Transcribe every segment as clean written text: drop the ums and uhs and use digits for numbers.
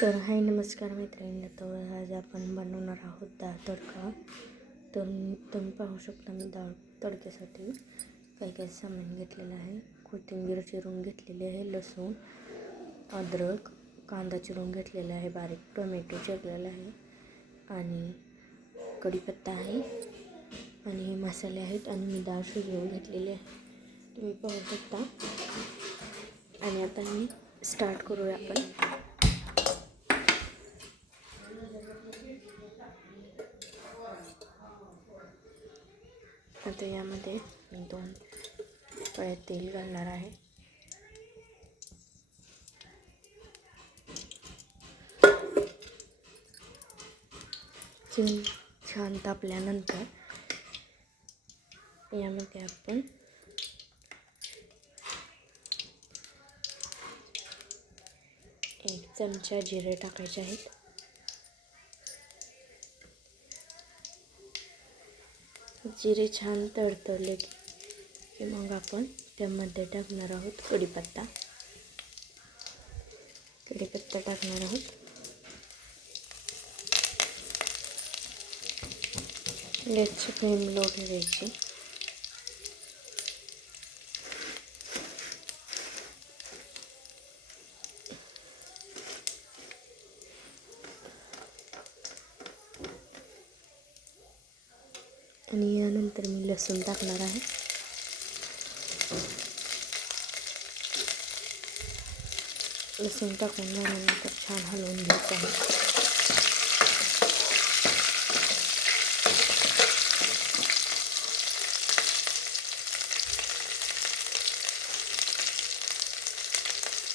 तर हाय नमस्कार मैत्रिणींना. तर आज आपण बनवणार आहोत डाळ तडका. तर तुम्ही पाहू शकता मी डाळ तडक्यासाठी काही सामान घेतलेलं आहे. कोथिंबीर चिरून घेतलेली आहे, लसूण, अद्रक, कांदा चिरून घेतलेला आहे, बारीक टोमॅटो चिरलेला आहे आणि कढीपत्ता आहे आणि हे मसाले आहेत आणि मी डाळ शिजवून घेतलेली आहे, तुम्ही पाहू शकता. आणि आता मी स्टार्ट करूया आपण. आता यामध्ये मी 2 पळ्या तेल घालणार आहे. तेल छान तापल्यानंतर यामध्ये आपण एक चमचा जिरे टाकायचे आहेत. जिरे छान तडतडले की मग आपण त्यामध्ये टाकणार आहोत कढीपत्ता टाकणार आहोत. गॅसची फ्लेम लो ठेवायची. आणि यानंतर मी लसूण टाकणार आहे. लसूण टाकून झाल्यानंतर छान हलवून घ्यायचं आहे.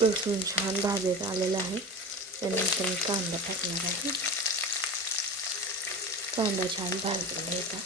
लसूण छान भाजत आलेला आहे. त्यानंतर मी कांदा टाकणार आहे. कांदा छान भाजून घ्यायचा.